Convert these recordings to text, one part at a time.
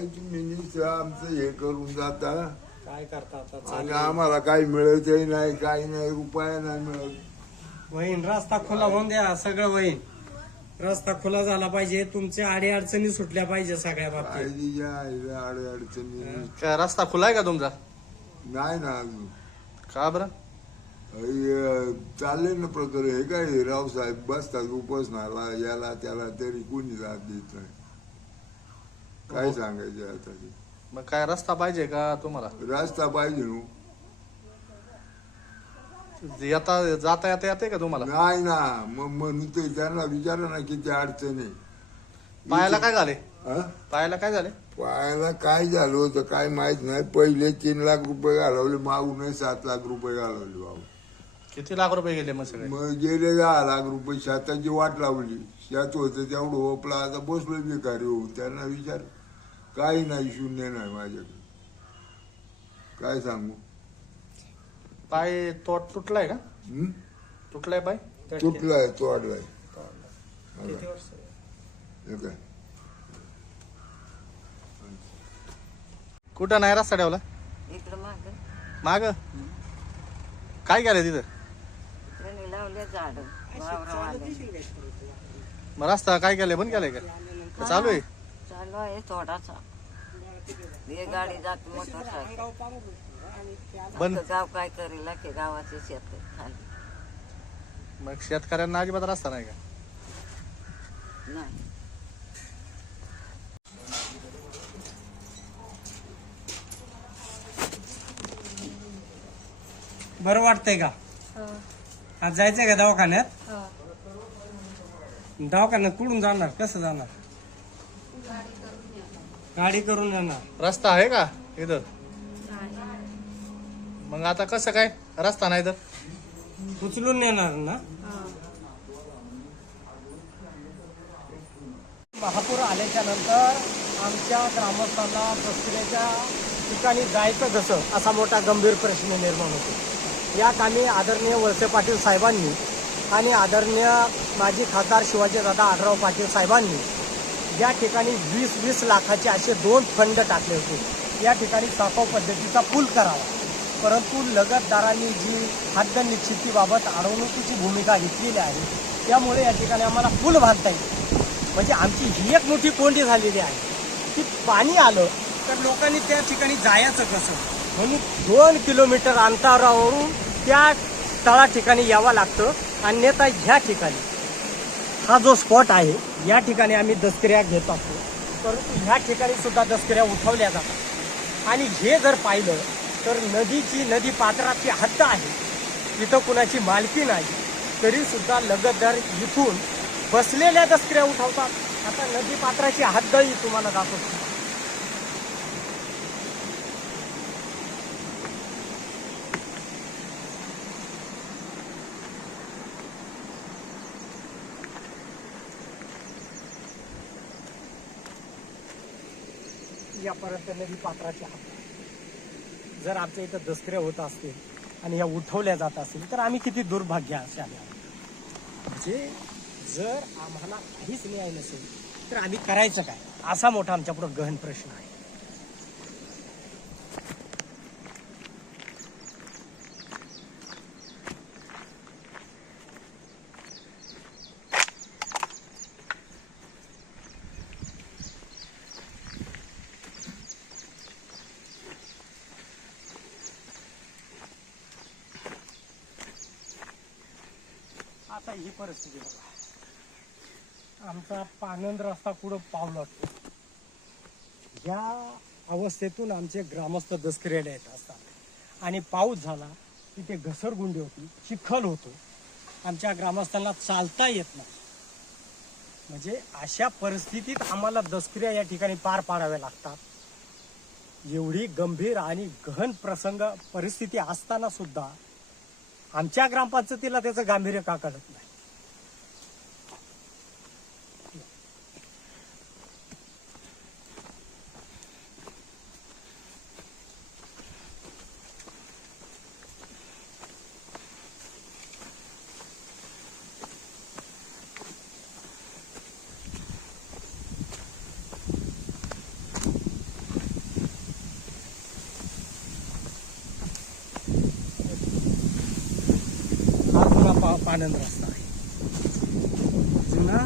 तुम्ही नुसतं आमचं हे करून जाता. काय करता आता? आणि चाललंय. आम्हाला काही मिळतही नाही काही नाही रुपया नाही मिळत. वहीन रस्ता खुला होऊन द्या सगळं वहीन. रस्ता खुला झाला पाहिजे तुमच्या अडी अडचणी सुटल्या पाहिजे सगळ्या बाबतीत. अडचणी काय रस्ता खुला आहे का तुमचा? नाही ना अजून. का बरं? हे, चालले ना प्रकार. हे काय रावसाहेब बसतात उपोषणाला याला त्याला तरी कोणी जात देत नाही. काय सांगायचे आता ते? मग काय रस्ता पाहिजे का तुम्हाला? रस्ता पाहिजे ना. येता जाता येता येते का तुम्हाला? नाही ना. मग म्हणून ते त्यांना विचारा ना किती अडचण आहे. पायाला काय झाले? हा? पायाला काय झाले? पायाला काय झालं होतं काय माहीत नाही. पहिले तीन लाख रुपये घालवले मागून सात लाख रुपये घालवले बाबू किती लाख रुपये गेले मग सगळे? मग गेले दहा लाख रुपये. शेताची वाट लावली. शेत होतं तेवढं ओपला. आता बसलो बेकारी होऊ त्यांना विचार. काही नाही शून्य नाही माझ्याकडे काय सांगू पाय तोट तुटलाय का हं? तुटलाय पाय तुटलाय तोडलाय किती वर्ष हे काय कुठं नाही रस्ता ठेवला? इकडं माग. माग? काय केलं तिथं? त्यांनी लावले झाड वावरावाले. मग रस्ता काय केलंय? बंद केलंय का? का चालू आहे. चालू आहे थोडासा. हे गाडी जात मोटरसायकल. बंद. आता गाव काय करेल की गावाचे शेत खाली. मग शेतकऱ्यांना अजिबात रस्ता नाही का? नाही. बरं वाटतंय का? आज जायचंय का दवाखान्यात? दवाखान्यात कुठून जाणार? कसं जाणार? गाडी करून येणार रस्ता आहे का इथं? मग आता कसं काय? रस्ता नाही तर? उचलून नेणार ना? महापूर आल्याच्यानंतर आमच्या ग्रामस्थांना प्रक्रियेच्या ठिकाणी जायचं कसं? असा मोठा गंभीर प्रश्न निर्माण होतो. या कामी आदरणीय वळसे पाटील साहेबांनी आणि आदरणीय माजी खासदार शिवाजीदादा आढराव पाटील साहेबांनी या ठिकाणी वीस वीस लाखाचे असे दोन फंड टाकले होते. या ठिकाणी साफा पद्धतीचा पूल करावा. परंतु लगतदारांनी जी हद्द निश्चितीबाबत अडवणुकीची भूमिका घेतलेली आहे त्यामुळे या ठिकाणी आम्हाला पूल बांधता येईल. म्हणजे आमची ही एक मोठी कोंडी झालेली आहे. की पाणी आलं तर लोकांनी त्या ठिकाणी जायचं कसं? म्हणून दोन किलोमीटर अंतरावरून त्या तळा ठिकाणी यावं लागतं. अन्यथा ह्या ठिकाणी हा जो स्पॉट आहे या ठिकाणी आम्ही दसकऱ्या घेत असतो परंतु ह्या ठिकाणी सुद्धा दसकऱ्या उठवल्या जातात. आणि हे जर पाहिलं तर नदीची नदी पात्राची हद्द आहे. तिथं कुणाची मालकी नाही. तरीसुद्धा लगतदार इथून बसलेल्या दसकऱ्या उठवतात. आता नदी पात्राची हद्दही तुम्हाला दाखवतो. यापर्यंत नदी पात्राची हद्द जर आमच्या इथं दसऱ्या होत असतील आणि या उठवल्या जात असतील तर आम्ही किती दुर्भाग्य असे आले म्हणजे जर आम्हाला काहीच न्याय नसेल तर आम्ही करायचं काय? असा मोठा आमच्यापुढे गहन प्रश्न आहे. आता ही परिस्थिती बघा. आमचा पानंद रस्ता कुठं पावला या अवस्थेतून आमचे ग्रामस्थ दसकऱ्याला येत असतात. आणि पाऊस झाला तिथे घसरगुंडी होती चिखल होतो. आमच्या ग्रामस्थांना चालता येत नाही. म्हणजे अशा परिस्थितीत आम्हाला दसक्रिया या ठिकाणी पार पाडाव्या लागतात. एवढी गंभीर आणि गहन प्रसंग परिस्थिती असताना सुद्धा आमच्या ग्रामपंचायतीला त्याचं गांभीर्य का कळत नाही? पानंद रस्ता आहे. जुना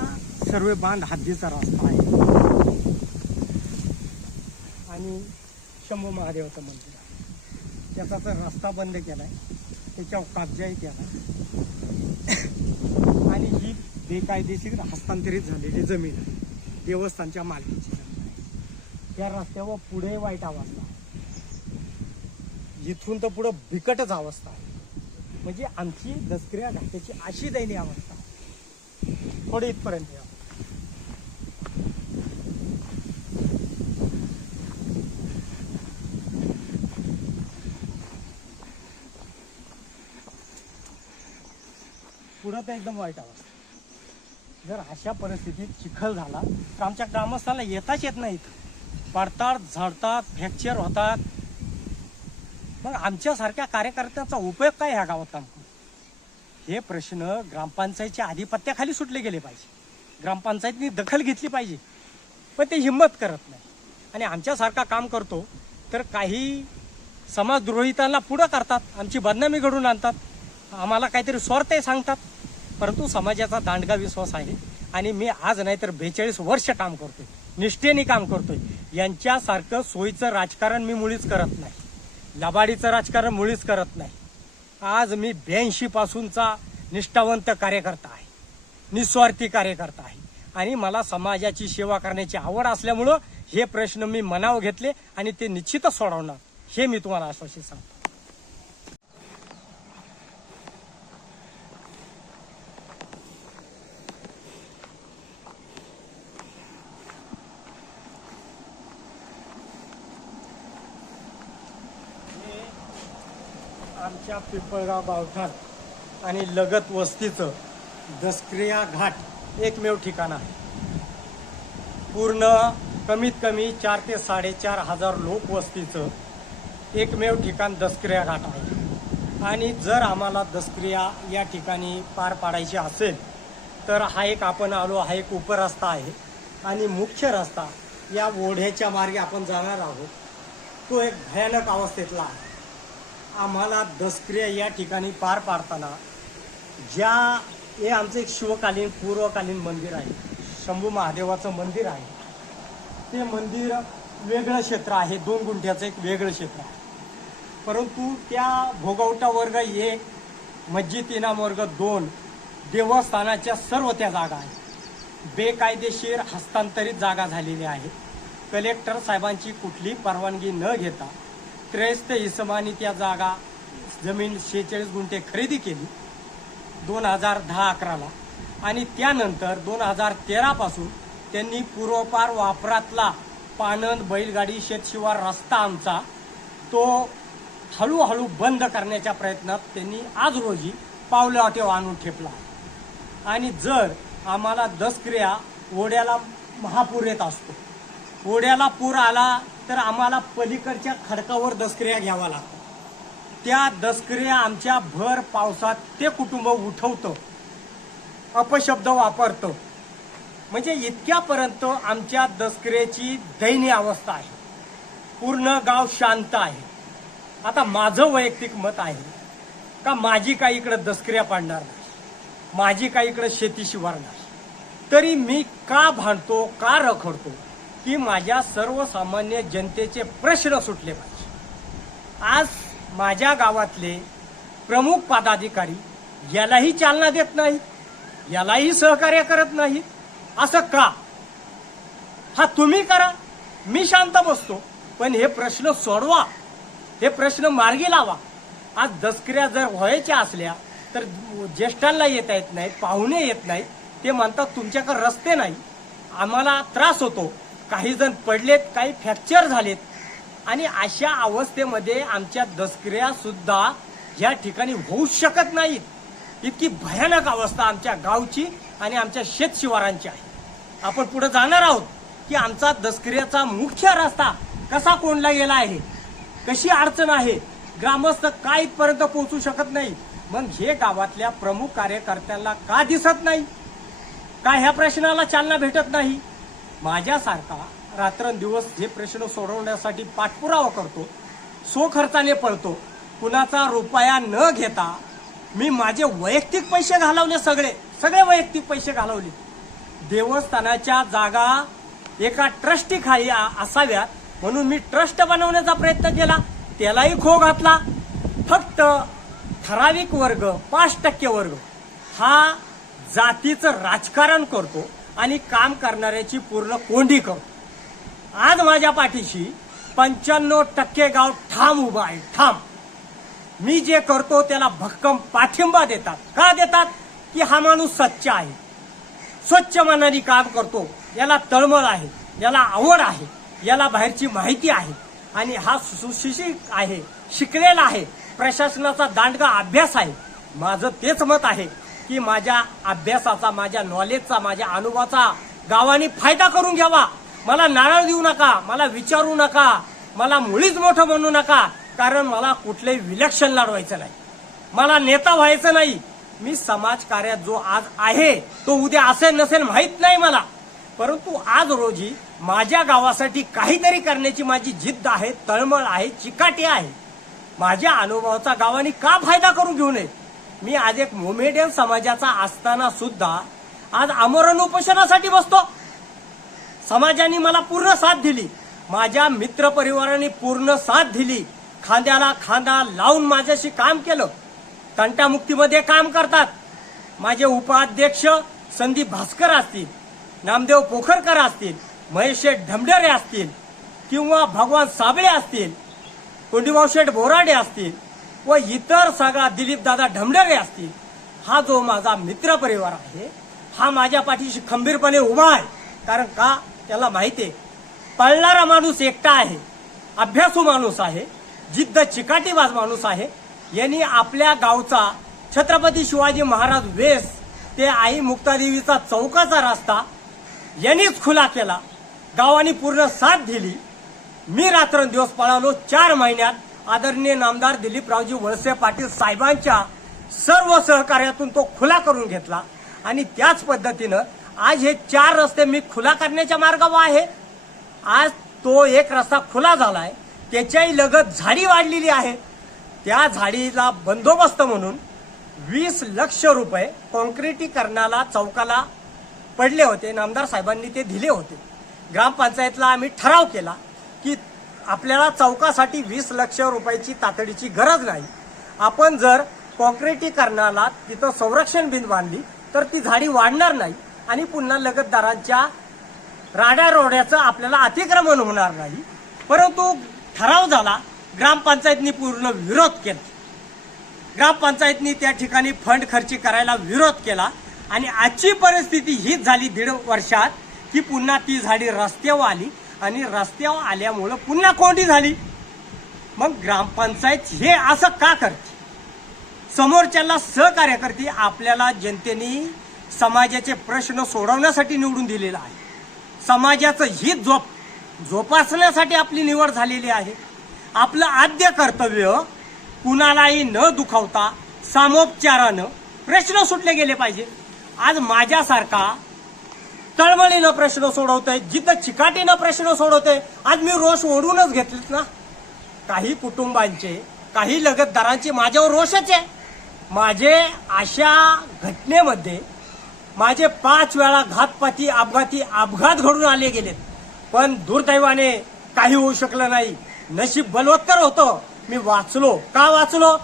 सर्व बांध हद्दीचा रस्ता आहे. आणि शंभू महादेवाचं मंदिर आहे. त्याचा तर रस्ता बंद केला आहे त्याच्यावर कागजाही केला आणि ही बेकायदेशीर हस्तांतरित झालेली जमीन आहे. देवस्थानच्या मालकीची जमीन आहे. त्या रस्त्यावर पुढे वाईट अवस्था आहे. इथून तर पुढं बिकटच अवस्था आहे. म्हणजे आमची दसऱ्या घाटाची अशी दयनीय अवस्था. थोडी इथपर्यंत या. पुढं तर एकदम वाईट अवस्था. जर अशा परिस्थितीत चिखल झाला तर आमच्या ग्रामस्थांना येताच येत नाहीत. पडतात झडतात फ्रॅक्चर होतात. मग आमच्यासारख्या कार्यकर्त्यांचा उपयोग काय ह्या गावात काम करून हे प्रश्न ग्रामपंचायतच्या आधिपत्याखाली सुटले गेले पाहिजे. ग्रामपंचायतनी दखल घेतली पाहिजे. पण ते हिंमत करत नाही. आणि आमच्यासारखा काम करतो तर काही समाजद्रोहितांना पुढं करतात आमची बदनामी घडून आणतात आम्हाला काहीतरी स्वार्थही सांगतात. परंतु समाजाचा दांडगा विश्वास आहे. आणि मी आज नाही तर बेचाळीस वर्ष काम करतोय. निष्ठेने काम करतोय. यांच्यासारखं सोयीचं राजकारण मी मुळीच करत नाही. लबाडीचं राजकारण मुळीच करत नाही. आज मी ब्याऐंशी पासूनचा निष्ठावंत कार्यकर्ता आहे. निस्वार्थी कार्यकर्ता आहे. आणि मला समाजाची सेवा करण्याची आवड असल्यामुळं हे प्रश्न मी मनावर घेतले आणि ते निश्चितच सोडवणार. हे मी तुम्हाला आश्वासित सांगतो आमच्या पिंपळगाव गावठाण आणि लगत वस्तीचं दसक्रिया घाट एकमेव ठिकाण आहे. पूर्ण कमीत कमी चार ते साडेचार हजार लोक वस्तीचं एकमेव ठिकाण दसक्रिया घाट आहे. आणि जर आम्हाला दसक्रिया या ठिकाणी पार पाडायची असेल तर हा एक आपण आलो हा एक उपरस्ता आहे. आणि मुख्य रस्ता या ओढ्याच्या मार्गे आपण जाणार आहोत. तो एक भयानक अवस्थेतला आहे. आम्हाला दसक्रिया या ठिकाणी पार पाडताना ज्या हे आमचं एक शिवकालीन पूर्वकालीन मंदिर आहे. शंभू महादेवाचं मंदिर आहे. ते मंदिर वेगळं क्षेत्र आहे. दोन गुंठ्याचं एक वेगळं क्षेत्र आहे. परंतु त्या भोगवटा वर्ग एक मस्जिद इनाम वर्ग दोन देवस्थानाच्या सर्व त्या जागा आहेत. बेकायदेशीर हस्तांतरित जागा झालेल्या आहेत कलेक्टर साहेबांची कुठली परवानगी न घेता त्रेस्त इसमानी त्या जागा जमीन शेहेचाळीस गुंठे खरेदी केली. दोन हजार दहा अकराला. आणि त्यानंतर दोन हजार तेरापासून त्यांनी पूर्वपार वापरातला पानंद बैलगाडी शेतशिवार रस्ता आमचा तो हळूहळू बंद करण्याच्या प्रयत्नात त्यांनी आज रोजी पावलं अटेव आणून ठेपला. आणि जर आम्हाला दसक्रिया ओढ्याला महापूर येत असतो. ओढ्याला पूर आला तर आम्हाला पलीकडच्या खडकावर दसक्रिया घ्यावा लागतो. त्या दसक्रिया आमच्या भर पावसात ते कुटुंब उठवतं अपशब्द वापरतं. म्हणजे इतक्यापर्यंत आमच्या दसकऱ्याची दयनीय अवस्था आहे. पूर्ण गाव शांत आहे. आता माझं वैयक्तिक मत आहे का माझी काही इकडं दसक्रिया पाडणार नाही? माझी काही इकडं शेती शिवार तरी मी का भांडतो का रखडतो? की माझ्या सर्वसामान्य जनतेचे प्रश्न सुटले पाहिजे. आज माझ्या गावातले प्रमुख पदाधिकारी यालाही चालना देत नाही यालाही सहकार्य करत नाही असं का? हा तुम्ही करा मी शांत बसतो. पण हे प्रश्न सोडवा हे प्रश्न मार्गी लावा. आज दसक्रिया जर व्हायच्या असल्या तर ज्येष्ठांना येता येत नाही पाहुणे येत नाही ते म्हणतात तुमच्याकडे रस्ते नाही आम्हाला त्रास होतो. काही जण पडलेत काही फ्रॅक्चर झालेत. आणि अशा अवस्थेमध्ये आमच्या दसक्रिया सुद्धा या ठिकाणी होऊ शकत नाहीत. इतकी भयानक अवस्था आमच्या गावची आणि आमच्या शेत शिवारांची आहे. आपण पुढे जाणार आहोत की आमचा दसक्रियाचा मुख्य रस्ता कसा कोणला गेला आहे? कशी अडचण आहे? ग्रामस्थ काय इथपर्यंत पोहोचू शकत नाही. मग हे गावातल्या प्रमुख कार्यकर्त्यांना का दिसत नाही? का ह्या प्रश्नाला चालना भेटत नाही? माझ्यासारखा रात्रंदिवस हे प्रश्न सोडवण्यासाठी पाठपुरावा करतो सो खर्चाने पळतो कुणाचा रुपया न घेता मी माझे वैयक्तिक पैसे घालवले सगळे सगळे वैयक्तिक पैसे घालवले. देवस्थानाच्या जागा एका ट्रस्टी खाली असाव्यात म्हणून मी ट्रस्ट बनवण्याचा प्रयत्न केला त्यालाही खो घातला. फक्त ठराविक वर्ग पाच टक्के वर्ग हा जातीचं राजकारण करतो. आणि काम करणाऱ्याची पूर्ण कोंडी करू. आज माझ्या पाठीशी पंच्याण्णव टक्के गाव ठाम उभा आहे ठाम. मी जे करतो त्याला भक्कम पाठिंबा देतात. का देतात? की हा माणूस सच्चा आहे. स्वच्छ मनाने काम करतो. याला तळमळ आहे याला आवड आहे याला बाहेरची माहिती आहे. आणि हा सुशिक्षित आहे शिकलेला आहे. प्रशासनाचा दांडगा अभ्यास आहे. माझं तेच मत आहे. की माझ्या अभ्यासाचा माझ्या नॉलेजचा माझ्या अनुभवाचा गावाने फायदा करून घ्यावा. मला नारळ देऊ नका मला विचारू नका मला मुळीच मोठं म्हणू नका कारण मला कुठलंही विलक्षण लढवायचं नाही. मला नेता व्हायचं नाही. मी समाजकार्यात जो आज आहे तो उद्या असेल नसेल माहीत नाही मला. परंतु आज रोजी माझ्या गावासाठी काहीतरी करण्याची माझी जिद्द आहे तळमळ आहे चिकाटी आहे. माझ्या अनुभवाचा गावाने का फायदा करून घेऊ नये? मी आज एक मोमेडियन समाजाचा असताना सुद्धा आज आमरण उपोषणासाठी बसतो. समाजाने मला पूर्ण साथ दिली. माझ्या मित्रपरिवाराने पूर्ण साथ दिली. खांद्याला खांदा लावून माझ्याशी काम केलं. तंटामुक्तीमध्ये काम करतात. माझे उपाध्यक्ष संदीप भास्कर असतील नामदेव पोखरकर असतील महेश शेठ ढमढेरे असतील किंवा भगवान साबळे असतील कोंडीभाऊ शेठ बोराडे असतील व इतर सगळा दिलीप दादा असतील हा जो माझा मित्र परिवार आहे हा माझ्या पाठीशी खंबीरपणे उभा आहे. कारण का? त्याला माहिती आहे पळणारा माणूस एकटा आहे अभ्यासू माणूस आहे जिद्द चिकाटीबाज माणूस आहे. यांनी आपल्या गावचा छत्रपती शिवाजी महाराज वेस ते आई मुक्तादेवीचा चौकाचा रस्ता यांनीच खुला केला. गावाने पूर्ण साथ दिली. मी रात्रंदिवस पळालो चार महिन्यात. आदरणीय नामदार दिलीपरावजी वळसे पाटील साहेबांच्या सर्व सहकार्यातून तो खुला करून घेतला. आणि त्याच पद्धतीनं आज हे चार रस्ते मी खुला करण्याच्या मार्गावर आहे. आज तो एक रस्ता खुला झालाय. त्याच्याही लगत झाडी वाढलेली आहे. त्या झाडीला बंदोबस्त म्हणून वीस लक्ष रुपये कॉन्क्रिटीकरणाला चौकाला पडले होते. नामदार साहेबांनी ते दिले होते. ग्रामपंचायतला आम्ही ठराव केला. आपल्याला चौकासाठी वीस लक्ष रुपयाची तातडीची गरज नाही. आपण जर कॉन्क्रिटीकरणाला तिथं संरक्षण बिंद बांधली तर ती झाडी वाढणार नाही आणि पुन्हा लगतदारांच्या राड्या रोड्याचं आपल्याला अतिक्रमण होणार नाही. परंतु ठराव झाला ग्रामपंचायतनी पूर्ण विरोध केला. ग्रामपंचायतनी त्या ठिकाणी फंड खर्ची करायला विरोध केला आणि आजची परिस्थिती हीच झाली दीड वर्षात की पुन्हा ती झाडी रस्त्यावर आली. आणि रस्त्यावर आल्यामुळं पुन्हा कोंडी झाली. मग ग्रामपंचायत हे असं का करते? समोरच्याला सहकार्य करते आपल्याला जनतेने समाजाचे प्रश्न सोडवण्यासाठी निवडून दिलेला आहे. समाजाचं हित जोप जोपासण्यासाठी आपली निवड झालेली आहे. आपलं आद्य कर्तव्य कुणालाही न दुखावता सामोपचारानं प्रश्न सुटले गेले पाहिजे आज माझ्यासारखा तळमळीनं प्रश्न सोडवतोय जिथं चिकाटीनं प्रश्न सोडवतोय आज मी रोष ओढूनच घेतलेत ना. काही कुटुंबांचे काही लगतदारांचे माझ्यावर रोषच आहे. माझे अशा घटनेमध्ये माझे पाच वेळा घातपाती अपघाती अपघात घडून आले गेलेत. पण दुर्दैवाने काही होऊ शकलं नाही. नशीब बलवत्तर होतं. मी वाचलो. का वाचलो?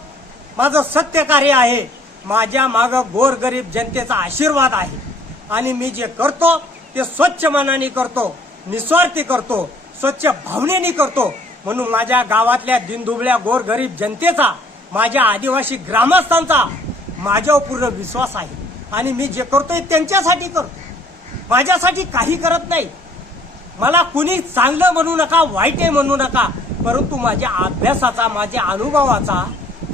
माझं सत्य कार्य आहे. माझ्या माग गोरगरीब जनतेचा आशीर्वाद आहे. आणि मी जे करतो ते स्वच्छ मनाने करतो निस्वार्थी करतो स्वच्छ भावनेने करतो. म्हणून माझ्या गावातल्या दिनदुबळ्या गोरगरीब जनतेचा माझ्या आदिवासी ग्रामस्थांचा माझ्यावर पूर्ण विश्वास आहे. आणि मी जे करतोय त्यांच्यासाठी करतो. माझ्यासाठी काही करत नाही. मला कुणी चांगलं म्हणू नका वाईट आहे म्हणू नका परंतु माझ्या अभ्यासाचा माझ्या अनुभवाचा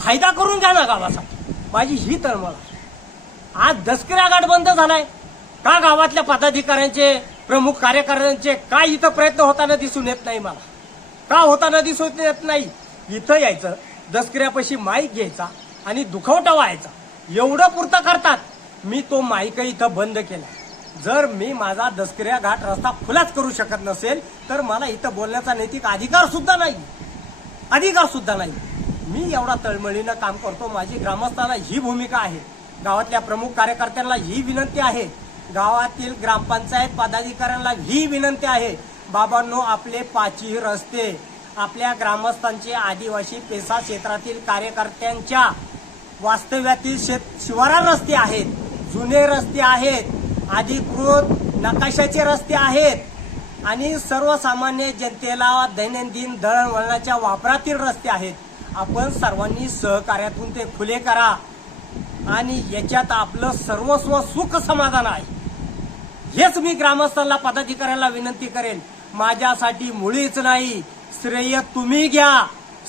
फायदा करून घ्या ना गावासाठी. माझी ही तळमळ आज दसकिरा गाठ बंद झालाय. का गावातल्या पदाधिकाऱ्यांचे प्रमुख कार्यकर्त्यांचे काय इथं प्रयत्न होताना दिसून येत नाही मला? का होताना दिसून येत नाही? इथं यायचं दसकिऱ्यापाशी माईक घ्यायचा आणि दुखवटा व्हायचा. एवढं पुरतं करतात. मी तो माईक इथं बंद केला जर मी माझा दसकऱ्या घाट रस्ता खुलाच करू शकत नसेल तर मला इथं बोलण्याचा नैतिक अधिकार सुद्धा नाही. अधिकार सुद्धा नाही. मी एवढा तळमळीनं काम करतो. माझी ग्रामस्थाला ही भूमिका आहे. गावातल्या प्रमुख कार्यकर्त्यांना ही विनंती आहे. गावातील ग्रामपंचायत पदाधिकाऱ्यांना ही विनंती आहे बाबांनो आपले पाचही रस्ते आपल्या ग्रामस्थांचे आदिवासी पेसा क्षेत्रातील कार्यकर्त्यांच्या वास्तव्यातील शेत शिवारा रस्ते आहेत जुने रस्ते आहेत अधिकृत नकाशाचे रस्ते आहेत आणि सर्वसामान्य जनतेला दैनंदिन दळणवळणाच्या वापरातील रस्ते आहेत. आपण सर्वांनी सहकार्यातून ते खुले करा आणि याच्यात आपलं सर्वस्व सुख समाधान आहे. हेच मी ग्रामस्थांना पदाधिकाऱ्यांना विनंती करेन. माझ्यासाठी मुळीच नाही. श्रेय तुम्ही घ्या.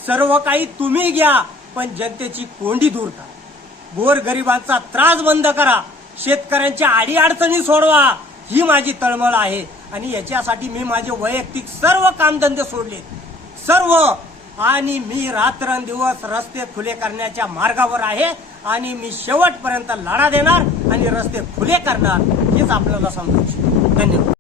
सर्व काही तुम्ही घ्या. पण जनतेची कोंडी दूर करा. गोरगरिबांचा त्रास बंद करा. शेतकऱ्यांच्या अडीअडचणी सोडवा. ही माझी तळमळ आहे. आणि याच्यासाठी मी माझे वैयक्तिक सर्व कामधंदे सोडले सर्व. आणि मी रात्रंदिवस रस्ते खुले करण्याच्या मार्गावर आहे. आणि मी शेवटपर्यंत लढा देणार आणि रस्ते खुले करणार हेच आपल्याला समजू धन्यवाद.